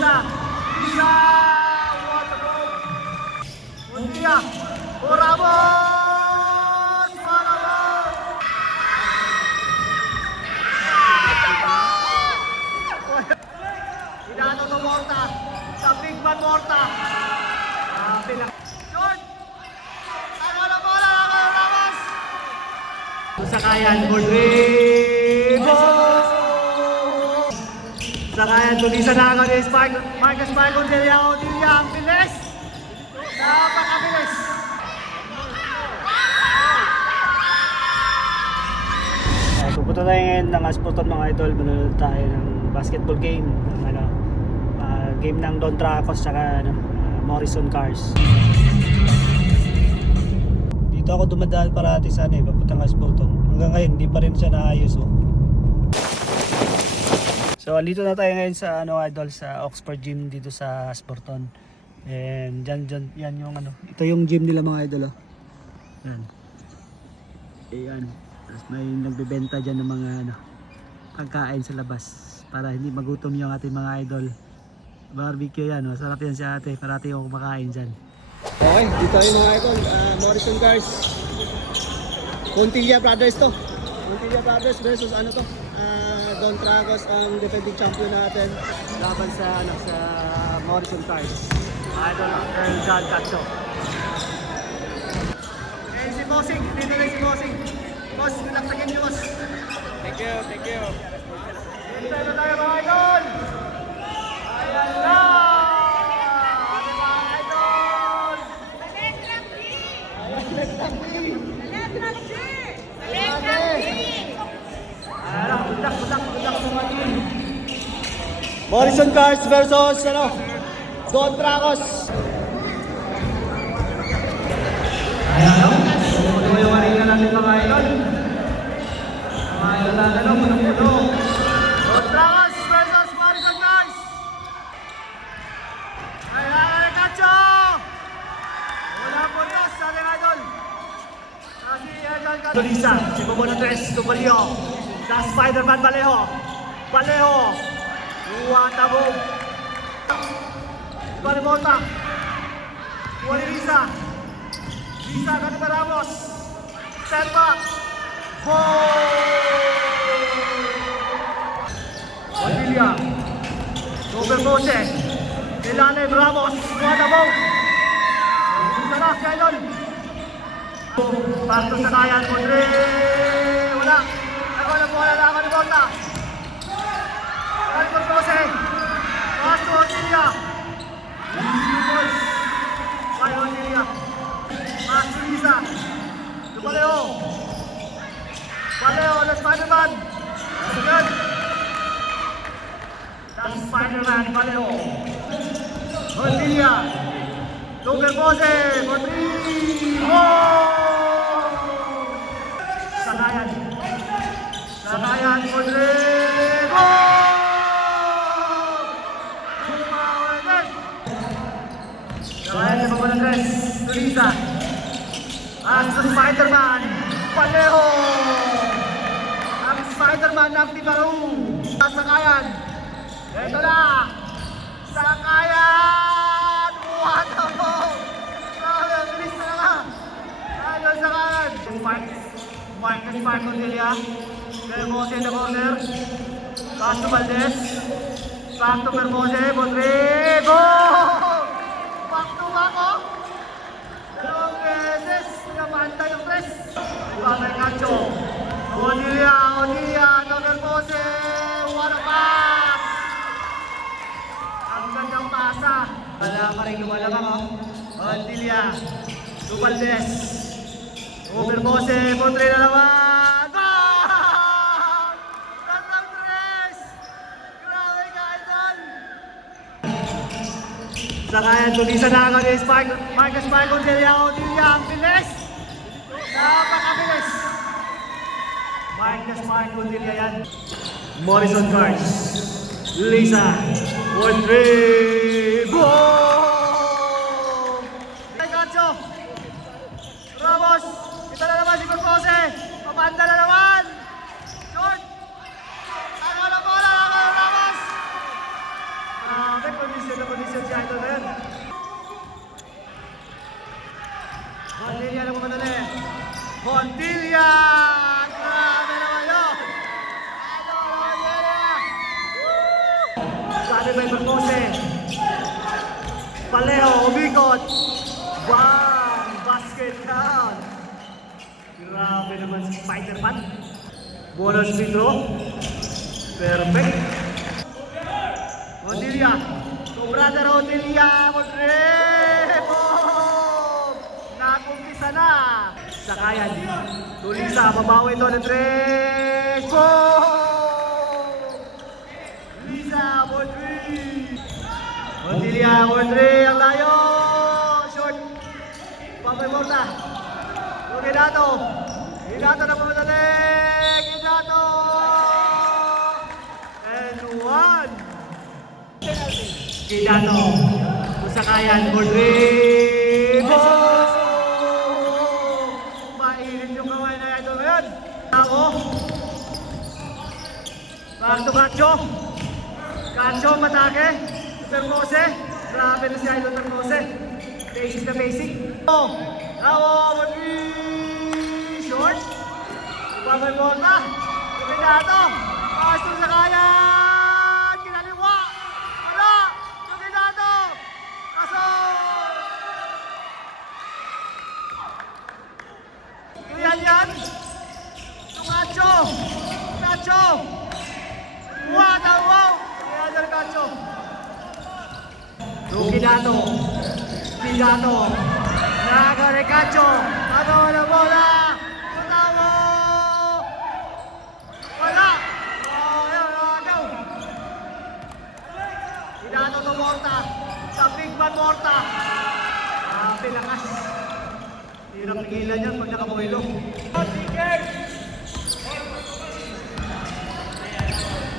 Lisa. Lisa! What a goal! Muntia! Ramos! Ramos! Idano to Morta. Sa big man Morta. George! Ano na bola? Ramos! Sakayan, Rodrigo! Sakayan, tulisa na agad ni Marcus Michael Deliao. Ang bilis! Napakabilis! Pupunta tayo ngayon ng Asputon mga idol. Manonood tayo ng basketball game. Game ng Don Tracos at Morrison Cars. Dito ako dumadaan parati sana papuntang Asputon. Hanggang ngayon hindi pa rin siya naayos So andito na tayo ngayon sa idol sa Oxford Gym dito sa Asputon. And dyan yan yung ito yung gym nila mga idol Yan. Ayan. Tapos may nagbebenta dyan ng mga pagkain sa labas para hindi magutom yung ating mga idol. Barbecue yan, masarap yan si ate. Parati yung kumakain dyan. Okay, dito yung mga idol. Morrison Cars. Montilla Brothers to. Montilla Brothers versus Don Tracos ang defending champion natin. Laban sa Morrison Cars. Idol ng Earl John Cacho. Eh si Bossing, dito na si Bossing. Boss, nilaktakin niyo boss. Thank you. Dito na tayo mga idol. Ayan na! Ano mga idol? Letrang B! Budak sa mga team. Morrison Cars versus Don Tracos. Ayan yung aringan natin mga idol. Mga idol natin puno-puno. Don Tracos versus Morrison Cars. Ayan, Cacho! Wala po ito sa ating idol. Si Edgar Cacho. Lisa, si Bobono Tres, Tubalio. Sa Spider-Man Vallejo. What a move. Balimota. Wali Lisa. Lisa, Ganita Ramos. Step back. Montilla. Robert Mose. Ilalim Ramos. What a move. Sarap kay Lon. Pasto sa kayan. Mondre. Wala. Ako na bola na ako ni Monta. Robert Mose. Pasto Montilla. By Montilla. Pasto Lisa. Vallejo na Spider-Man. Good. That's Spider-Man Vallejo. Montilla. Robert Mose. Rodrigo. Sakayan, Rodrigo! Sakayan sa mga tres, Tulisa. At sa Spider-Man, Vallejo! Ang Spider-Man ng Tibaru. Sakayan. Ito na! Sakayan! What a move! Grabe, ang bilis na nga! Ayun, Sakayan! Marcus Michael Deliao. Vermose in the corner. Pass to Valdez. Back to Vermose. Rodrigo! Back to back dalawang beses. Pinamanta yung tres. Ibabay Cacho. Odilia to Vermose. What a pass! Ang gandang pasa. Wala pa rin lumalabang Odilia to Valdez. Vermose, Montre na naman! Bang! Tatlong tres! Grabe ka, idol! Sakayan, tulisa na agad ni Marcus Michael Deliao. Ang bilis! Napakabilis! Marcus Michael Deliao yan. Morrison Cars. Lisa. Rodrigo! Cacho! Ramos! Ito na naman si Corpose. Papanda na naman. George! Ano na bola? Ramos! Grabe, Montilla na pumadali. Montilla! Grabe naman yun! Sabi by Bertose. Paleho, umikot. Bang! Basket down. Grabe naman si Spider-Man. Bonus free throw. Perfect. Montilla. Sobrada na Montilla. Boom! Nakumpisa na. Sakayan. Tulisa. Mabawi ito ng tres. Boom! Lisa. Montilla. Ang layo. Short. Papay Morta. Ginato. Ginato na pumadali. Ginato. And one. Ginato. Usakayan. Rodrigo. Mainit yung kaway na ito ngayon. Ako. Back to Cacho. Cacho matake. Termose. Grabe na si Idol Termose. Basic na basic. Awo. Short. Babay Morta. Ginato. Pasok sa kaya. Kinaliwa. Wala. Ginato. Pasok. Yan. Cacho. Cacho. Wow. Yan Cacho. Ginato. Ginato. Nagare Cacho. Agaw na bola. Tatawo. Wala. Agaw. Ginato to Morta. Sa big man Morta. Pinakas. Hirap pigilan yan pag nakabuhilo.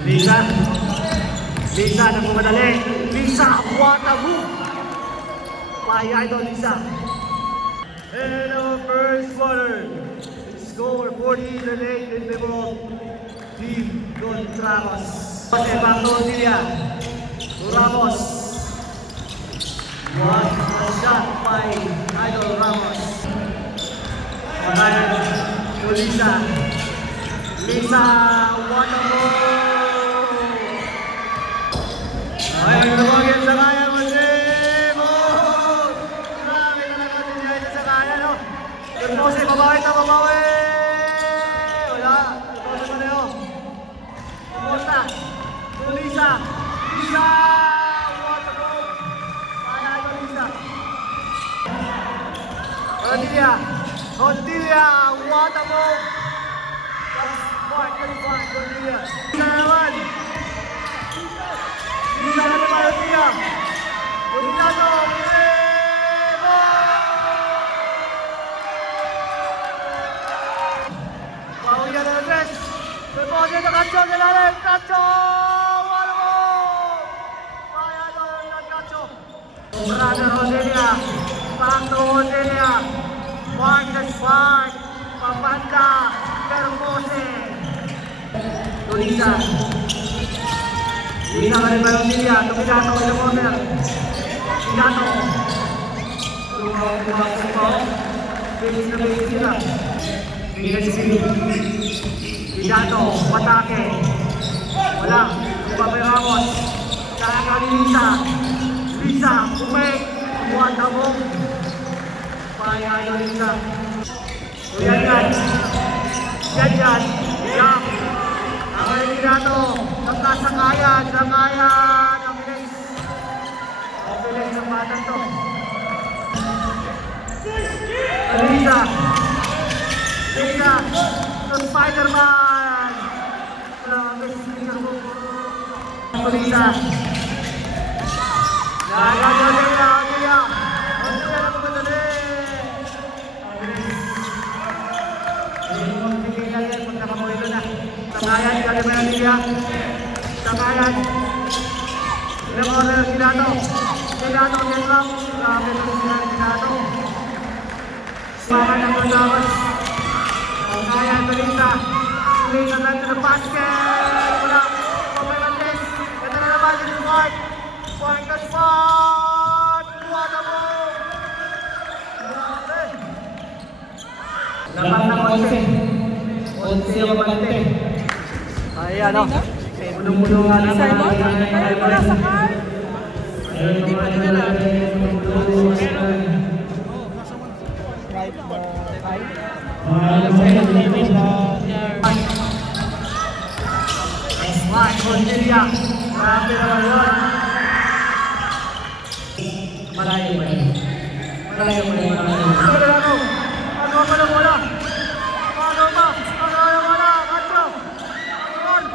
Lisa na pumadali. Lisa, what a move. Paya ito, Lisa. And our first quarter, score 40-8 in favor of Team Don Ramos. Jose Bartolilla to Ramos. What a shot by Idol Ramos. Pagayan to Lisa. Lisa, what a move. Ay, lumagyan sa kaya mo, Sebo! Grabe talaga din sa kaya, no? Termose, babawi. Wala, Termose pa rin, oh. Termose, Lisa. Lisa! What a goal! Kaya ito, Lisa. Montilla, what a goal! That's smart, Montilla. Lisa naman! Lisa na naman ang tiya. Dominado. Pauya na Andres. Termose na Cacho. Nilalim. Cacho. Wala mo. Kaya doon ng Cacho. Brother Roselia. Pangto Roselia. Mark the spark. Papanda. Termose. Tulisa. Lisa ka rin ba yung Lilia? Tumigato ko yung corner. Tumigato. Tumigato ko. Basic na basic sila. Tumigato. Patake. Wala. Papay Ramos. Kaya ni Lisa. Lisa. Umay. What a move. Paya yung Lisa. Yan. Yan. Ang Tumigato. Sakayan, ang bilis. Ang bilis ng batang to. Lisa, the Spider-Man. Lisa. Nagagawin na pumadali. Ang bilis. Hindi mo magpigil yan pag nakamuhilo na. Sakayan, kalimayan niya. Sakayan. Ilang order Ginato. Ginato, get lang. Grabe na sila Ginato. Saka ng Gonzales. Sakayan, Lisa. Lisa lang to the basket. Wala. Papalantes. Ito na naman yung Smart. Point the Smart. What a move. Grabe. Dapat ng 11. 11 yung abante. Ayan o. Puno-puno nga na. Simon? Ay, wala sa car. Hindi pa din na. Consilia. Grabe naman yun. Malayo ba yun? Malayo ba yun? Ano pa lang wala? Ano pa? Ano yung wala? Katro? Ano?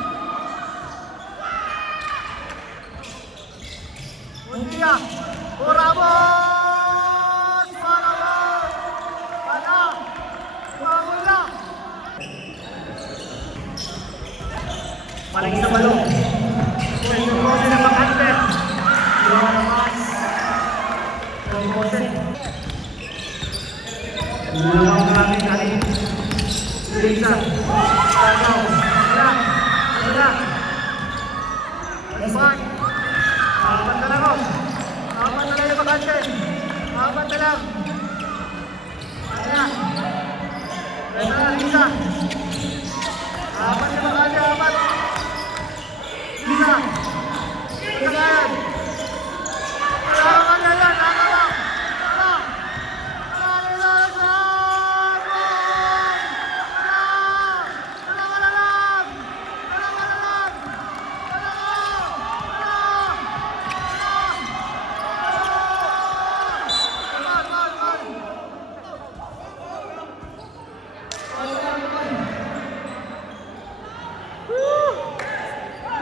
Consilia. Oramos! Oramos! Ano? Wala! Parang isa balong. Yung pose ng makante. Lumamas. Yung pose. Lumamas namin kali. Lisa. Tagaw. Wala. Wala. Ispan. Apat na lang ako. Apat na lang yung makante. Apat na lang. Ayan. Ayan na, Lisa. Apat yung makante. Apat. Lisa! Tagayan! Kailangan na yan! Nagawa! Tara! Kailangan!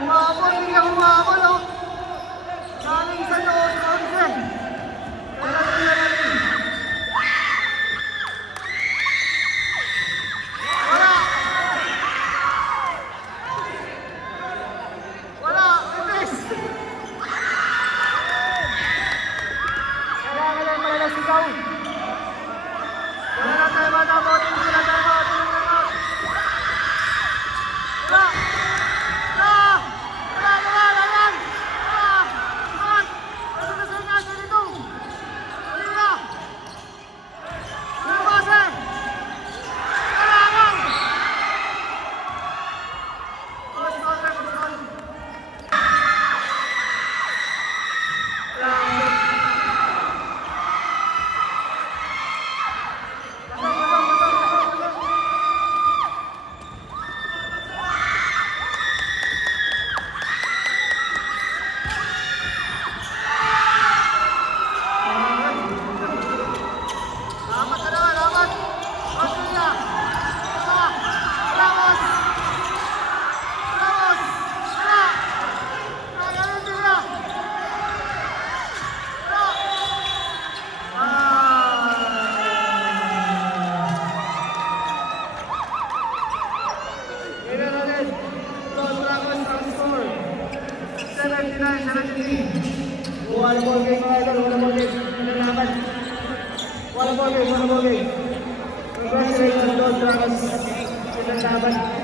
Umabol, hindi ako umabol, oh. Galing sa loob, Onse. Kaya tingnan natin. Wala. Wala, ipis. Kailangan lang malalasigaw. Wala na tayo matapot, hindi na tayo matapot. Wala. Wala ball game mga idol, wala ball game. Nalaman. Wala ball game, wala ball game. Congratulations, Lord Dragons. Nalaman.